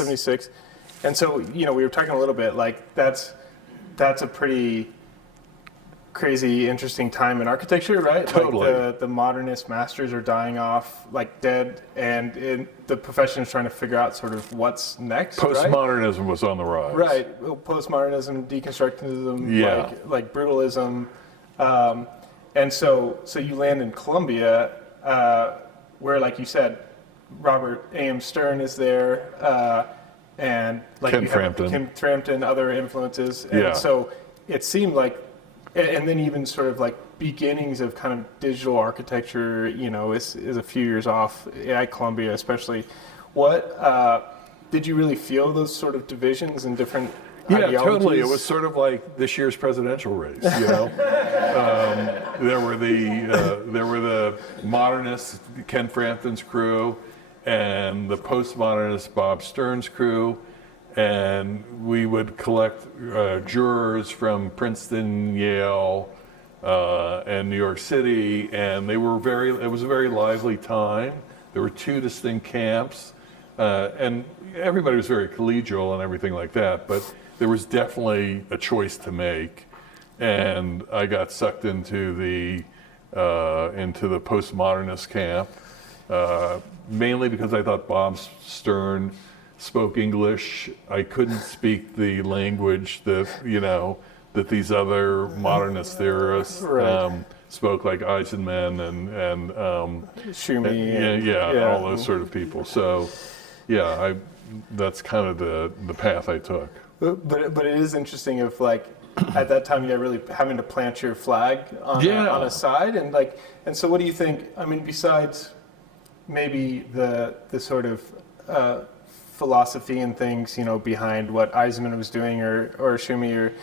76. And so, we were talking a little bit, like, that's a pretty crazy, interesting time in architecture, right? Totally. Like the modernist masters are dying off, like dead, and the profession is trying to figure out sort of what's next. Postmodernism was on the rise. Right. Postmodernism, deconstructivism, Yeah. like brutalism, and so you land in Columbia, where, like you said, Robert A.M. Stern is there, and like Ken you have Frampton. Kim Frampton, other influences, and so it seemed like. And then even sort of like beginnings of kind of digital architecture, is a few years off at Columbia, especially. What did you really feel those sort of divisions and different ideologies? Yeah, totally. It was sort of like this year's presidential race. There were the modernists, Ken Frampton's crew, and the postmodernist Bob Stern's crew. And we would collect jurors from Princeton, Yale, and New York City, and it was a very lively time. There were two distinct camps, and everybody was very collegial and everything like that, but there was definitely a choice to make. And I got sucked into the postmodernist camp, mainly because I thought Bob Stern spoke English. I couldn't speak the language that these other modernist theorists spoke, like Eisenman and Schumi, all those sort of people. So, that's kind of the path I took. But it is interesting if, like, at that time you're really having to plant your flag on a side, and so what do you think? I mean, besides maybe the sort of philosophy and things, behind what Eisenman was doing or Schumi, or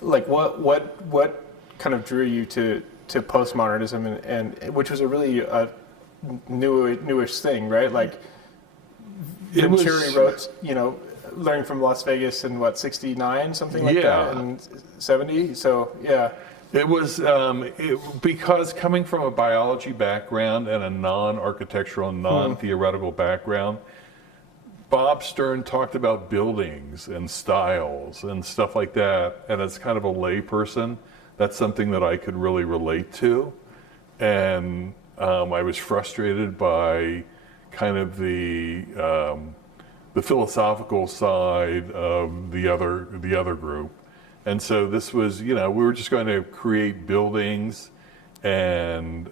like what kind of drew you to postmodernism and which was a really newish thing, right? Like Venturi wrote, Learning from Las Vegas in 69, something like that, and 70. So it was because coming from a biology background and a non-architectural, non-theoretical background, Bob Stern talked about buildings and styles and stuff like that, and as kind of a lay person, that's something that I could really relate to, and I was frustrated by kind of the philosophical side of the other group, and so this was, we were just going to create buildings, and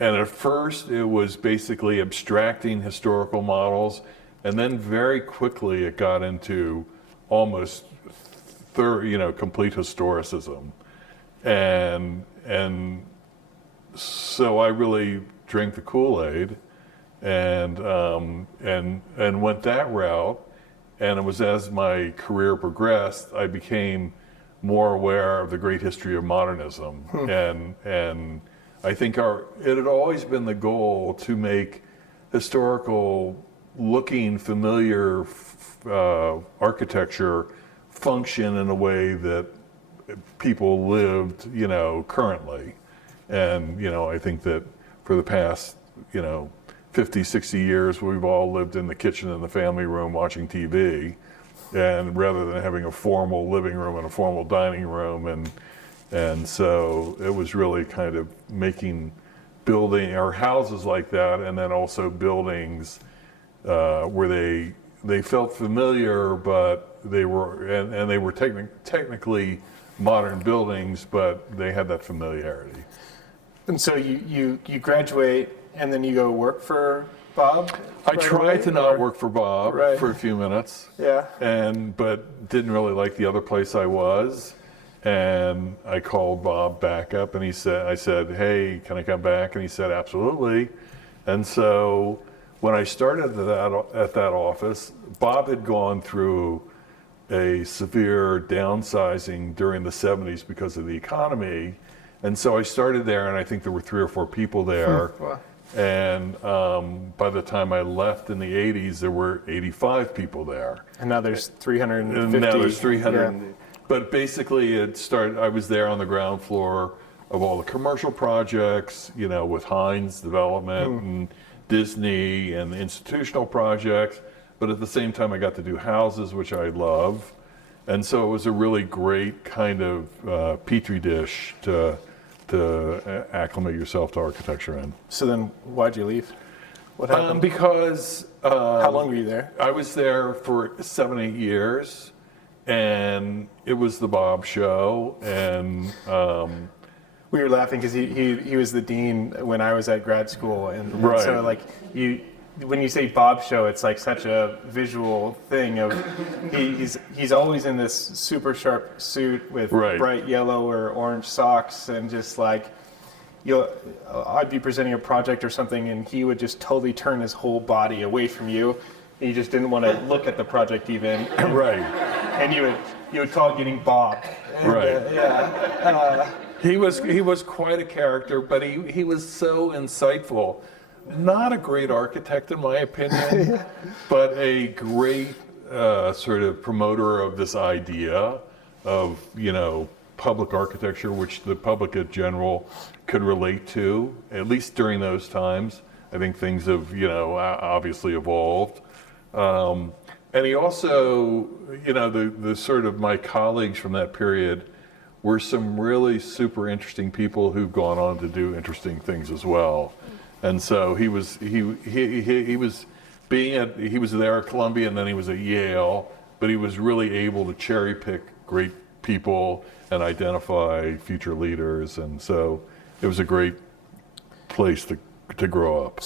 at first it was basically abstracting historical models. And then very quickly it got into almost complete historicism, and so I really drank the Kool-Aid, and went that route. And it was as my career progressed, I became more aware of the great history of modernism, and I think it had always been the goal to make historical looking familiar architecture function in a way that people lived, currently. And, I think that for the past, 50, 60 years, we've all lived in the kitchen and the family room watching TV. And rather than having a formal living room and a formal dining room, and so it was really kind of building our houses like that, and then also buildings where they felt familiar, but they were technically modern buildings, but they had that familiarity. And so you graduate, and then you go work for Bob? I tried to not work for Bob for a few minutes. Yeah. But didn't really like the other place I was. And I called Bob back up, and I said, hey, can I come back? And he said, absolutely. And so when I started at that office, Bob had gone through a severe downsizing during the 70s because of the economy. And so I started there, and I think there were 3 or 4 people there. Wow. And by the time I left in the 80s, there were 85 people there. And now there's 350. And now there's 300. Yeah. But basically, I was there on the ground floor of all the commercial projects, with Heinz Development and Disney and the institutional projects. but at the same time I got to do houses, which I love. And so it was a really great kind of petri dish to acclimate yourself to architecture in. So then, why'd you leave? What happened? Because How long were you there? I was there for 7, 8 years, and it was the Bob Show, and We were laughing because he was the dean when I was at grad school, and Right. so like when you say Bob Show, it's like such a visual thing of he's always in this super sharp suit with Right. bright yellow or orange socks, and just like I'd be presenting a project or something, and he would just totally turn his whole body away from you. He just didn't want to look at the project even. right. And you would call it getting bobbed. And, Right. He was quite a character, but he was so insightful. Not a great architect, in my opinion, but a great sort of promoter of this idea of, public architecture, which the public in general could relate to, at least during those times. I think things have, obviously evolved. And he also, the sort of my colleagues from that period were some really super interesting people who've gone on to do interesting things as well. And so he was there at Columbia, and then he was at Yale, but he was really able to cherry pick great people and identify future leaders, and so it was a great place to grow up.